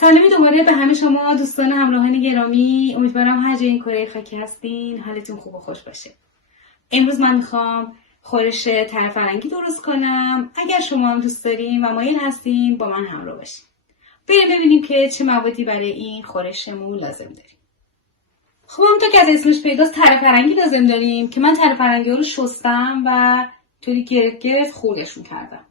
سلامی دوباره به همه شما دوستان همراهان گرامی. امیدوارم هر جای این کره خاکی هستین حالتون خوب و خوش باشه. امروز من میخوام خورش تر فرنگی درست کنم. اگر شما هم دوست دارین و مایل هستین با من همراه باشین. بریم ببینیم که چه موادی برای این خورشمون لازم داریم. خب همونطور که از اسمش پیداست تر فرنگی لازم داریم که من تر فرنگی رو شستم و طوری گرد خوردشون کردم.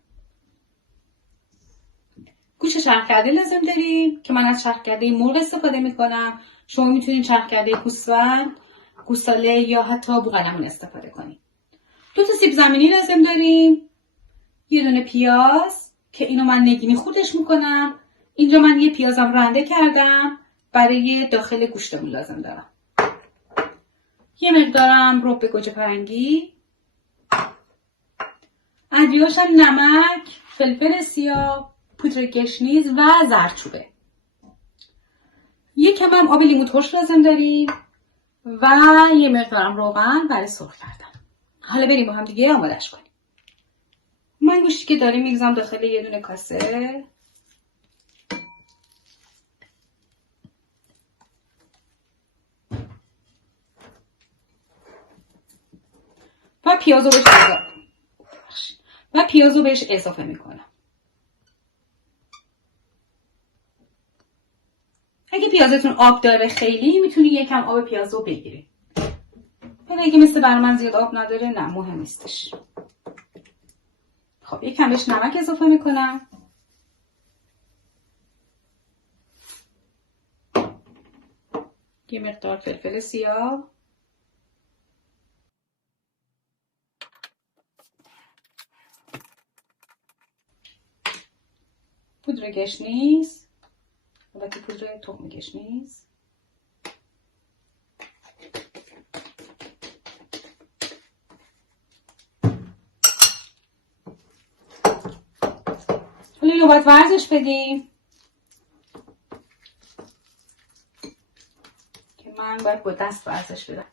گوش چرخ‌کرده لازم داریم که من از چرخ‌کرده مرغ استفاده میکنم. شما میتونید چرخ‌کرده گوسفند، گوساله یا حتی بوقلمون استفاده کنید. 2 تا سیب زمینی لازم داریم. یه دونه پیاز که اینو من نگینی خودش میکنم. اینجا من یه پیازم رنده کردم برای داخل گوشتمون لازم دارم. یه مقدارم رب گوجه فرنگی. ادویه‌هاشم نمک، فلفل سیاه، پودر گشنیز و زردچوبه. یک کم هم آب لیمو ترش لازم داریم و یه مقدارم روغن برای سرخ کردن. حالا بریم با هم دیگه آمادش کنیم. من گوشتی که داریم میگذارم داخل یه دونه کاسه. و پیازو بهش اضافه میکنم. اگه پیازتون آب داره خیلی میتونی یکم آب پیازو بگیرید. ولی اگه مثل بر من زیاد آب نداره نه مهم نیستش. خب یکم بهش نمک اضافه میکنم. یه مقدار فلفل سیاه. پودر گشنیز. البته پودر تخم گشنیز. حالا اینو باید ورزش بدیم که من باید با دست ورزش بدم.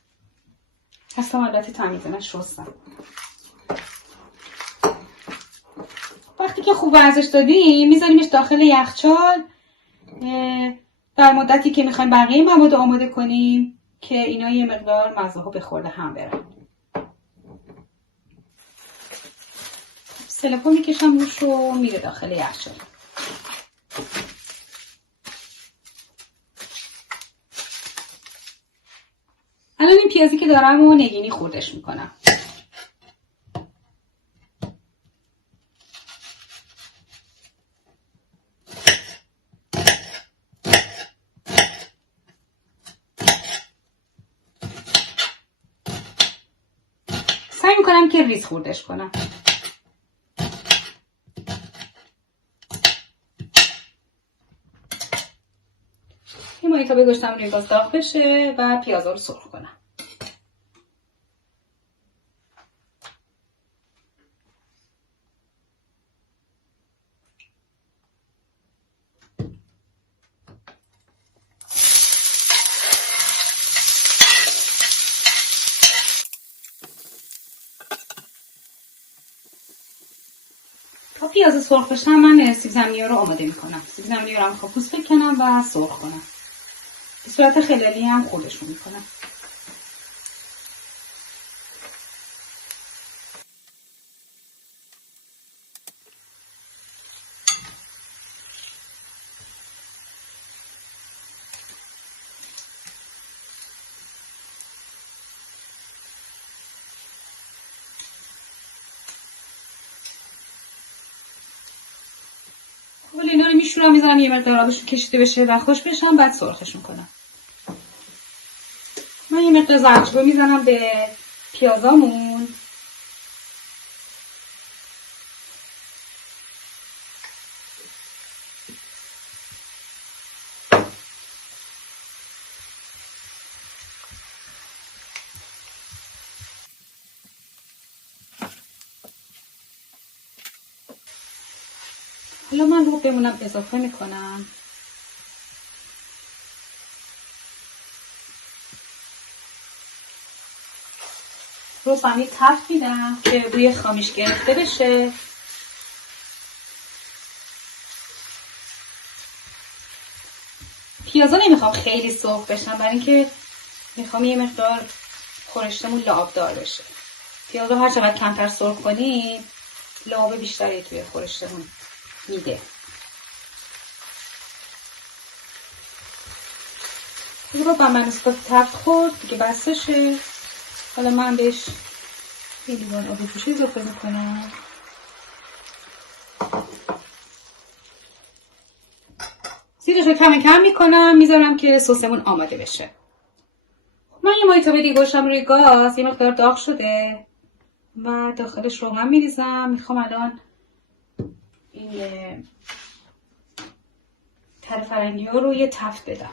دستم البته تمیزه، من شستم. وقتی که خوب ورزش دادیم میذاریمش داخل یخچال در مدتی که میخوایم بقیه مواد آماده کنیم که اینا یه مقدار مزه ها به خورده هم برن. سلفو میکشم روش و میره داخل یخچال. الان این پیازی که دارم و نگینی خوردش میکنم. سعی میکنم که ریز خوردش کنم. این مایی تا بگذاشتم روی باز داغ بشه و پیازا رو سرخ کنم. تا پیاز سرخ بشه من سیب زمینی رو آماده میکنم. سیب زمینی رو هم پوست بکنم و سرخ کنم. به صورت خلالی هم خوردشون میکنم. ولی اینا رو میشورم میذارم یه مقدار آبشون کشیده بشه و خوش بشن بعد سرخشون کنم. من یه مقدار زردچوبه میزنم به پیازامون. حالا من رو بمونم اضافه میکنم. رو فهمی تفت میدم که روی خامیش گرفته بشه. پیازا نمیخوام خیلی سرخ بشن، برای اینکه میخوام یه مقدار خورشتمون لعابدار بشه. پیازا هر چقدر کمتر سرخ کنیم لعاب بیشتری توی خورشتمون میده. دیگه با مناسبات تفت خورد دیگه بسشه. حالا من بهش یه لیوان آب جوش اضافه میکنم. زیرش رو کم کم میکنم، میذارم که سسمون آماده بشه. من یه مایتابه دیگه گوشتم روی گاز، یه مقدار داغ شده و داخلش روغن میریزم. میخوام الان این تره فرنگی ها رو یه تفت بدم.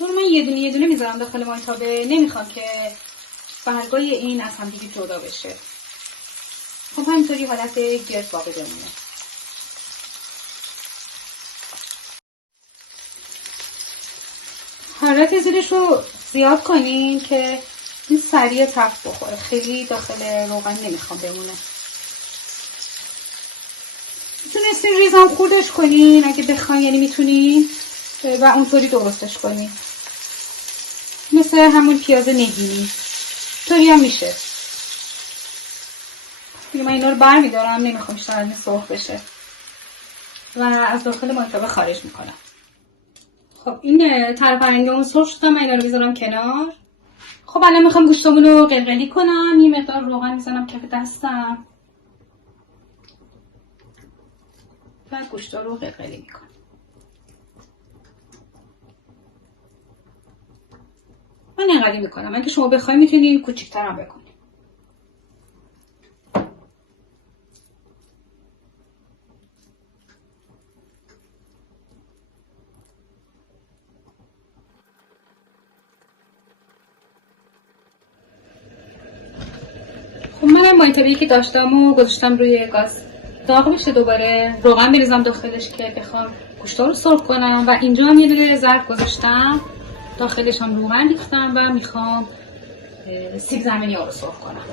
من یه دونه میذارم داخل مایتابه، نمیخوام که برگای این از هم دیگه جدا بشه. خب همینطوری حالت گرد باقی بمونه. حرارت زیرش رو زیاد کنین که این سریع تفت بخوره. خیلی داخل روغن نمیخوام بمونه. میتونستین ریزم خوردش کنین اگه بخواین، یعنی میتونین و اونطوری درستش کنین، مثل همون پیاز نگینی طوری هم میشه. دیگه من اینا رو برمیدارم، نمیخوام بیشتر سرخ بشه و از داخل مایتابه خارج میکنم. خب این تره فرنگیامون سرخ شدن، من اینا رو میذارم کنار. خب الان میخوام گوشتمون رو قلقلی کنم. یه مقدار روغن میزنم کف دستم و گوشتا رو قلقلی میکنم. من اینقدر میکنم، اگه شما بخواید میتونید کوچیک‌تر هم بکنید. خب من مایتابه‌ای که داشتم و گذاشتم روی گاز داغ بشه. دوباره روغن بریزم داخلش که بخوام گوشتا رو سرخ کنم و اینجا هم یه دونه ظرف گذاشتم، داخلش هم روغن ریختم و میخوام سیب زمینی ها رو سرخ کنم.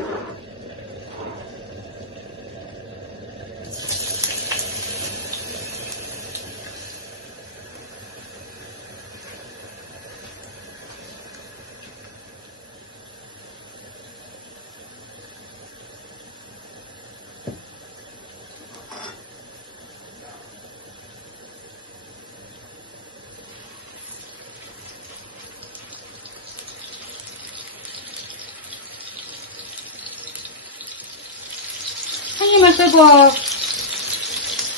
من یه مقدار با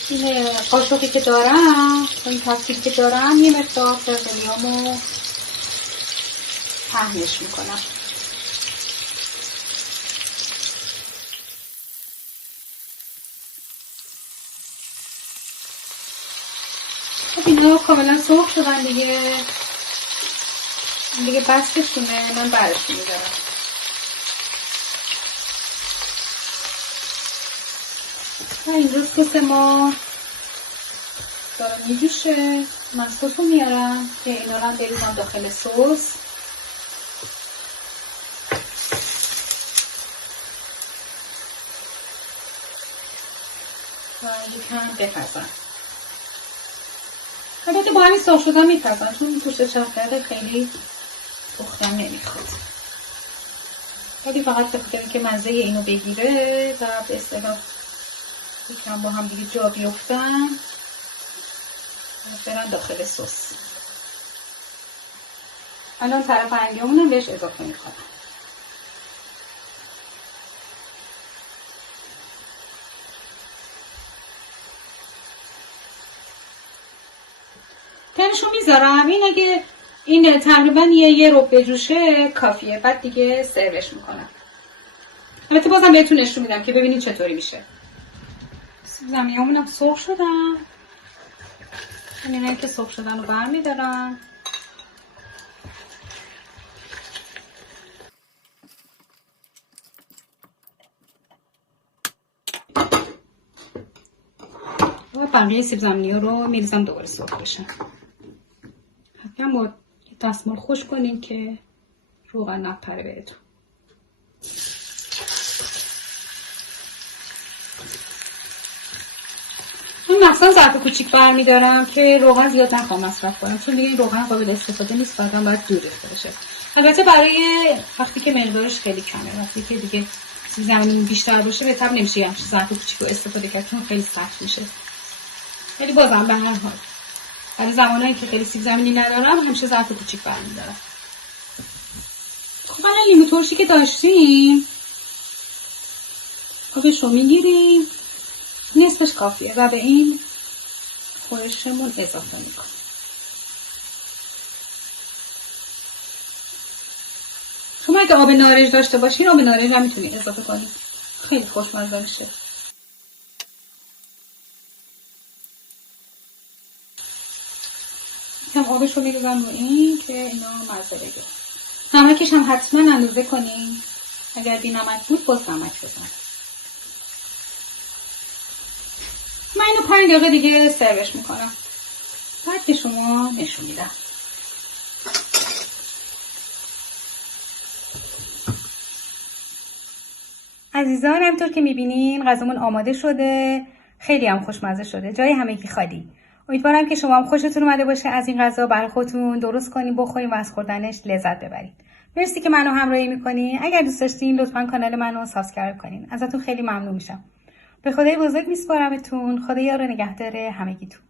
این قاشقی که دارم، این تفتی که دارم، یه مقدار قلقلیامو پهنش میکنم. خب اینا کاملا سرخ شدن دیگه بستشونه. من برش میذارم. اینجا سس ما داره میجوشه. من سس رو میارم که اینا رو هم بریزم داخل سس. و یکم بپزم. البته با همین سرخ شدن میپزم، چون گوشت شهرده خیلی پختم نمیخواد. ولی فقط به خاطر که مزه اینو بگیره و به اصطلاح یکم با هم دیگه جا بیفتن برن داخل سس. الان تره فرنگیامونم بهش اضافه میکنم. تنشو میذارم. این اگه این تقریبا یه ربع بجوشه کافیه. بعد دیگه سروش میکنم. البته بازم بهتون نشون میدم که ببینید چطوری میشه. زمینیامونم سرخ شدن. اینایی که سرخ شدن رو برمیدارم. و بقیه سیب زمینی رو میریزم دوباره سرخ بشن. حتما با دستمال خوش کنین که روغن نپره بهتون. من مثلا ظرف کوچیک برمیدارم که روغن زیاد نخوام مصرف کنم، چون دیگه روغن قابل استفاده نیست، بعدم باید دور ریخته بشه. البته برای وقتی که مقدارش خیلی کمه، وقتی که دیگه زمین بیشتر باشه بهتر نمیشه همچین ظرف کوچیک رو استفاده کرد، چون خیلی سخت میشه. ولی بازم به هر حال برای زمانایی که خیلی سیب زمینی ندارم همیشه ظرف کوچیک برمیدارم. خب الان لیمو ترشی که داشتیم آبش رو میگیریم، نصفش کافیه و به این خورشمون اضافه میکنیم. شما اگه آب نارنج داشته باشین آب نارنج هم میتونید اضافه کنید، خیلی خوشمزه میشه. یکم آبش رو میریزم رو این که اینا مزه بگیره. نمکش هم حتما اندازه کنین، اگر بی نمک بود باز نمک بزن. من اینو 5 دقیقه دیگه سروش میکنم، بعد به شما نشون میدم. عزیزان همطور که میبینین غذامون آماده شده، خیلی هم خوشمزه شده، جای همگی خالی. امیدوارم که شما هم خوشتون اومده باشه از این غذا، برای خودتون درست کنین بخورین و از خوردنش لذت ببرین. مرسی که منو همراهی میکنین. اگر دوست داشتین لطفاً کانال منو سابسکرایب کنین، ازتون خیلی ممنون میشم. به خدای بزرگ میسپارمتون. خدا یار و نگهدار همگیتون.